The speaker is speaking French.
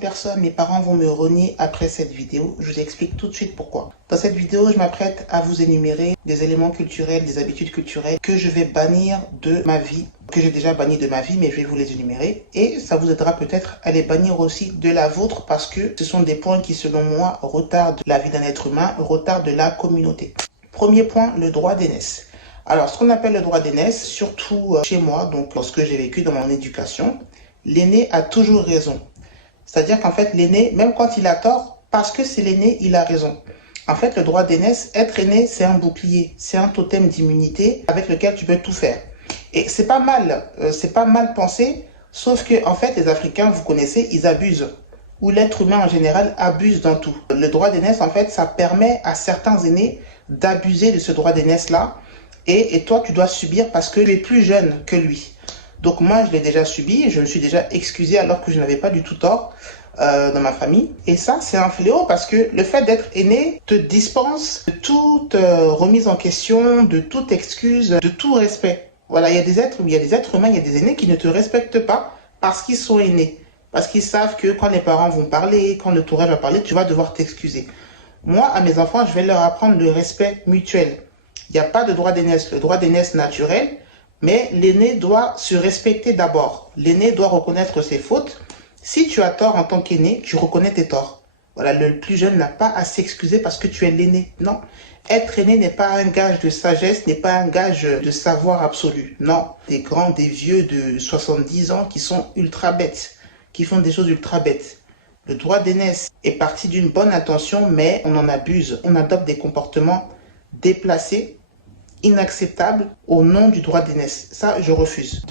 Personne, mes parents vont me renier après cette vidéo. Je vous explique tout de suite pourquoi. Dans cette vidéo, je m'apprête à vous énumérer des éléments culturels, des habitudes culturelles que je vais bannir de ma vie, que j'ai déjà banni de ma vie, mais je vais vous les énumérer. Et ça vous aidera peut-être à les bannir aussi de la vôtre parce que ce sont des points qui, selon moi, retardent la vie d'un être humain, retardent la communauté. Premier point, le droit d'aînesse. Alors, ce qu'on appelle le droit d'aînesse, surtout chez moi, donc lorsque j'ai vécu dans mon éducation, l'aîné a toujours raison. C'est-à-dire qu'en fait, l'aîné, même quand il a tort, parce que c'est l'aîné, il a raison. En fait, le droit d'aînesse, être aîné, c'est un bouclier, c'est un totem d'immunité avec lequel tu peux tout faire. Et c'est pas mal pensé, sauf que en fait, les Africains, vous connaissez, ils abusent. Ou l'être humain en général abuse dans tout. Le droit d'aînesse, en fait, ça permet à certains aînés d'abuser de ce droit d'aînesse-là. Et toi, tu dois subir parce que tu es plus jeune que lui. Donc moi, je l'ai déjà subi, je me suis déjà excusé alors que je n'avais pas du tout tort dans ma famille. Et ça, c'est un fléau parce que le fait d'être aîné te dispense de toute remise en question, de toute excuse, de tout respect. Voilà, il y a des êtres humains, il y a des aînés qui ne te respectent pas parce qu'ils sont aînés. Parce qu'ils savent que quand les parents vont parler, quand le tourage va parler, tu vas devoir t'excuser. Moi, à mes enfants, je vais leur apprendre le respect mutuel. Il n'y a pas de droit d'aînesse. Le droit d'aînesse naturel, mais l'aîné doit se respecter d'abord. L'aîné doit reconnaître ses fautes. Si tu as tort en tant qu'aîné, tu reconnais tes torts. Voilà, le plus jeune n'a pas à s'excuser parce que tu es l'aîné. Non. Être aîné n'est pas un gage de sagesse, n'est pas un gage de savoir absolu. Non. Des grands, des vieux de 70 ans qui sont ultra bêtes, qui font des choses ultra bêtes. Le droit d'aînesse est parti d'une bonne intention, mais on en abuse. On adopte des comportements déplacés, inacceptable au nom du droit d'aînesse. Ça, je refuse.